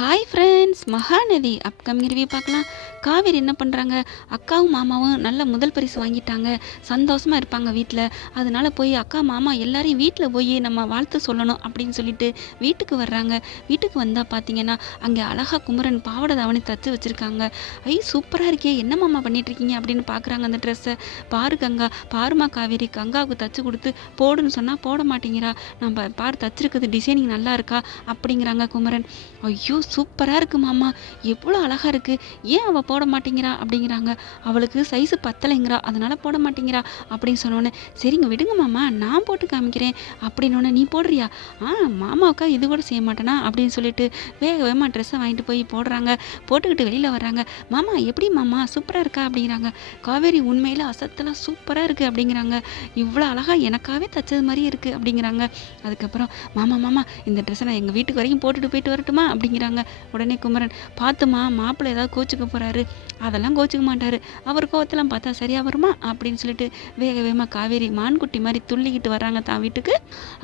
Hi friends, Mahanadi upcoming review பார்க்கலாம். காவேரி என்ன பண்ணுறாங்க, அக்காவும் மாமாவும் நல்ல முதல் பரிசு வாங்கிட்டாங்க, சந்தோஷமாக இருப்பாங்க வீட்டில். அதனால போய் அக்கா மாமா எல்லாரையும் வீட்டில் போய் நம்ம வாழ்த்து சொல்லணும் அப்படின்னு சொல்லிட்டு வீட்டுக்கு வர்றாங்க. வீட்டுக்கு வந்தால் பார்த்தீங்கன்னா அங்கே அழகா குமரன் பாவாடை தாவணி தச்சு வச்சுருக்காங்க. சூப்பராக இருக்கே, என்ன மாமா பண்ணிகிட்ருக்கீங்க அப்படின்னு பார்க்குறாங்க அந்த ட்ரெஸ்ஸை. பாரு கங்கா, பாருமா காவேரி, கங்காவுக்கு தச்சு கொடுத்து போடுன்னு சொன்னால் போட மாட்டேங்கிறா, நம்ம பாரு தச்சிருக்குது டிசைனிங் நல்லா இருக்கா அப்படிங்கிறாங்க குமரன். ஐயோ சூப்பராக இருக்குது மாமா, எவ்வளோ அழகாக இருக்குது, ஏன் அவள் போட மாட்டேங்கிறா அப்படிங்கிறாங்க. அவளுக்கு சைஸு பத்தலைங்கிறா, அதனால் போட மாட்டேங்கிறா அப்படின்னு சொன்னோன்னே, சரிங்க விடுங்க மாமா, நான் போட்டு காமிக்கிறேன் அப்படின்னோடனே, நீ போடுறியா? மாமாவுக்கா இது கூட செய்ய மாட்டேனா அப்படின்னு சொல்லிட்டு வேக வேகமாக ட்ரெஸ்ஸை வாங்கிட்டு போய் போடுறாங்க. போட்டுக்கிட்டு வெளியில் வர்றாங்க. மாமா எப்படி மாமா சூப்பராக இருக்கா அப்படிங்கிறாங்க. காவேரி உண்மையில் அசத்தெல்லாம் சூப்பராக இருக்குது அப்படிங்கிறாங்க. இவ்வளோ அழகாக எனக்காகவே தச்சது மாதிரி இருக்குது அப்படிங்கிறாங்க. அதுக்கப்புறம் மாமா மாமா இந்த ட்ரெஸ்ஸை நான் எங்கள் வீட்டுக்கு வரைக்கும் போட்டுட்டு போயிட்டு வரட்டுமா அப்படிங்கிறாங்க. உடனே குமரன், பார்த்துமா மாப்பிள்ளை ஏதாவது கோச்சுக்க போகிறாரு, அதெல்லாம் கோச்சுக்க மாட்டார், அவர் கோவத்தெல்லாம் பார்த்தா சரியாக வருமா அப்படின்னு சொல்லிட்டு வேக வேகமாக காவேரி மான்குட்டி மாதிரி துள்ளிக்கிட்டு வர்றாங்க தான் வீட்டுக்கு.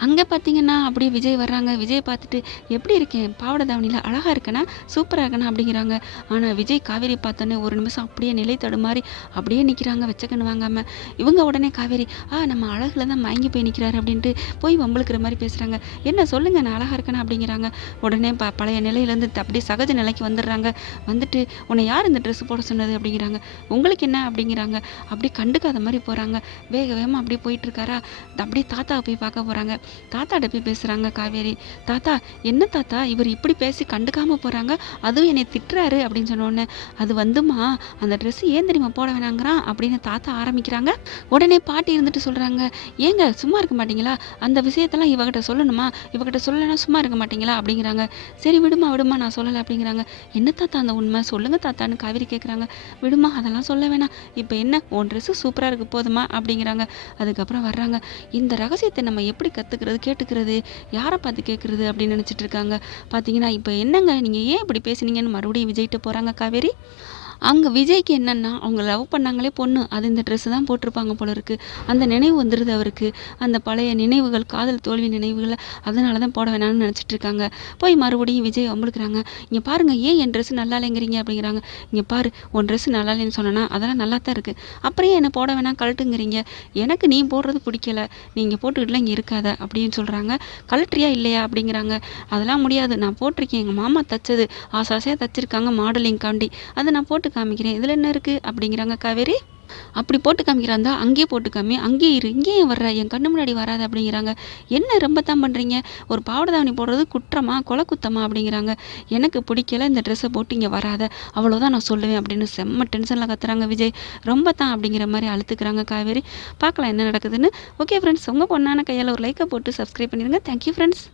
அங்கே பார்த்தீங்கன்னா அப்படியே விஜய் வர்றாங்க. விஜய் பார்த்துட்டு, எப்படி இருக்கேன் பாவாடை தாவணியில், அழகாக இருக்கேனா, சூப்பராக இருக்கேனா அப்படிங்கிறாங்க. ஆனால் விஜய் காவேரி பார்த்தோன்னே ஒரு நிமிஷம் அப்படியே நிலை தடுமாறி அப்படியே நிற்கிறாங்க வச்சக்கன்னு வாங்காமல். இவங்க உடனே காவேரி, நம்ம அழகில் தான் மயங்கி போய் நிற்கிறாரு அப்படின்ட்டு போய் வம்பளுக்கிற மாதிரி பேசுகிறாங்க. என்ன சொல்லுங்க, நான் அழகாக இருக்கேனா அப்படிங்கிறாங்க. உடனே பழைய நிலையிலேருந்து அப்படியே சகஜ நிலைக்கு வந்துடுறாங்க. வந்துட்டு, உன்னை யார் இந்த ட்ரெஸ் போட சொன்னது அப்படிங்கிறாங்க. உங்களுக்கு என்ன அப்படிங்கிறாங்க. அப்படியே கண்டுக்காத மாதிரி போகிறாங்க. வேக வேகமாக அப்படியே போயிட்டுருக்காரா, அப்படியே தாத்தாவை போய் பார்க்க போகிறாங்க. தாத்தாட்ட போய் பேசுகிறாங்க காவேரி. தாத்தா என்ன தாத்தா இவர் இப்படி பேசி கண்டுக்காமல் போகிறாங்க, அதுவும் என்னை திட்டுறாரு அப்படின்னு சொன்னோடனே, அது வந்துமா அந்த ட்ரெஸ் ஏன் தெரியுமா போட வேணாங்கிறான் அப்படின்னு தாத்தா ஆரம்பிக்கிறாங்க. உடனே பாட்டி இருந்துட்டு சொல்கிறாங்க, ஏங்க சும்மா இருக்க மாட்டீங்களா, அந்த விஷயத்தெல்லாம் இவகிட்ட சொல்லணுமா, இவகிட்ட சொல்லலைன்னா சும்மா இருக்க மாட்டீங்களா அப்படிங்கிறாங்க. சரி விடுமா விடுமா, நான் சொல்லலை அப்படிங்கிறாங்க. என்ன தாத்தா அந்த உண்மை சொல்லுங்க தாத்தான்னு காவேரி கேட்குறாங்க. விடுமா அதெல்லாம் சொல்ல வேணாம், இப்போ என்ன உன் ட்ரெஸ்ஸு சூப்பராக இருக்குது போதுமா அப்படிங்கிறாங்க. அதுக்கப்புறம் வர்றாங்க. இந்த ரகசியத்தை நம்ம எப்படி கற்றுக்கிறது, கேட்டுக்கிறது, யாரை பார்த்து கேட்குறது அப்படின்னு நினச்சிட்டு இருக்காங்க. பார்த்தீங்கன்னா இப்போ என்னங்க நீங்கள் ஏன் இப்படி பேசுனீங்கன்னு மறுபடியும் விஜய்கிட்ட போகிறாங்க காவேரி. அங்கே விஜய்க்கு என்னென்னா, அவங்க லவ் பண்ணாங்களே பொண்ணு, அது இந்த ட்ரெஸ்ஸு தான் போட்டிருப்பாங்க போல இருக்குது. அந்த நினைவு வந்துடுது அவருக்கு, அந்த பழைய நினைவுகள், காதல் தோல்வி நினைவுகளை, அதனால தான் போட வேணாம்னு நினச்சிட்டு இருக்காங்க. போய் மறுபடியும் விஜய் வம்பளுக்குறாங்க. இங்கே பாருங்கள், ஏன் என் ட்ரெஸ்ஸு நல்லா இல்லைங்கிறீங்க அப்படிங்கிறாங்க. இங்கே பாரு, உன் ட்ரெஸ்ஸு நல்லா இல்லைன்னு சொன்னேன்னா அதெல்லாம் நல்லா தான் இருக்குது, அப்புறம் ஏன் என்ன போட வேணாம் கழட்டுங்கிறீங்க, எனக்கு நீ போடுறது பிடிக்கல, நீங்கள் போட்டுக்கிட்டுலாம் இங்கே இருக்காத அப்படின்னு சொல்கிறாங்க. கழட்டுறியா இல்லையா அப்படிங்கிறாங்க. அதெல்லாம் முடியாது, நான் போட்டிருக்கேன், எங்கள் மாமா தச்சது, ஆசாசையாக தச்சிருக்காங்க மாடலிங்காண்டி, அதை நான் போட்டு காமிக்கிறேன், இதில் என்ன இருக்குது அப்படிங்கிறாங்க காவேரி. அப்படி போட்டு காமிக்கிறாந்தா அங்கேயே போட்டு காமி, அங்கேயே இரு, இங்கேயே வர்ற, என் கண்ணு முன்னாடி வராது அப்படிங்கிறாங்க. என்ன ரொம்ப தான் பண்ணுறீங்க, ஒரு பாவாடை தாவணி போடுறது குற்றமா கொலை குத்தமா அப்படிங்கிறாங்க. எனக்கு பிடிக்கல, இந்த ட்ரெஸ்ஸை போட்டு இங்கே வராத, அவ்வளோதான் நான் சொல்லுவேன் அப்படின்னு செம்ம டென்ஷனில் கத்துறாங்க விஜய். ரொம்ப தான் அப்படிங்கிற மாதிரி அழுத்துக்கிறாங்க காவேரி. பார்க்கலாம் என்ன நடக்குதுன்னு. ஓகே ஃப்ரெண்ட்ஸ், உங்கள் பொண்ணான கையால் ஒரு லைக்கை போட்டு சப்ஸ்கிரைப் பண்ணிடுங்க. Thank you friends.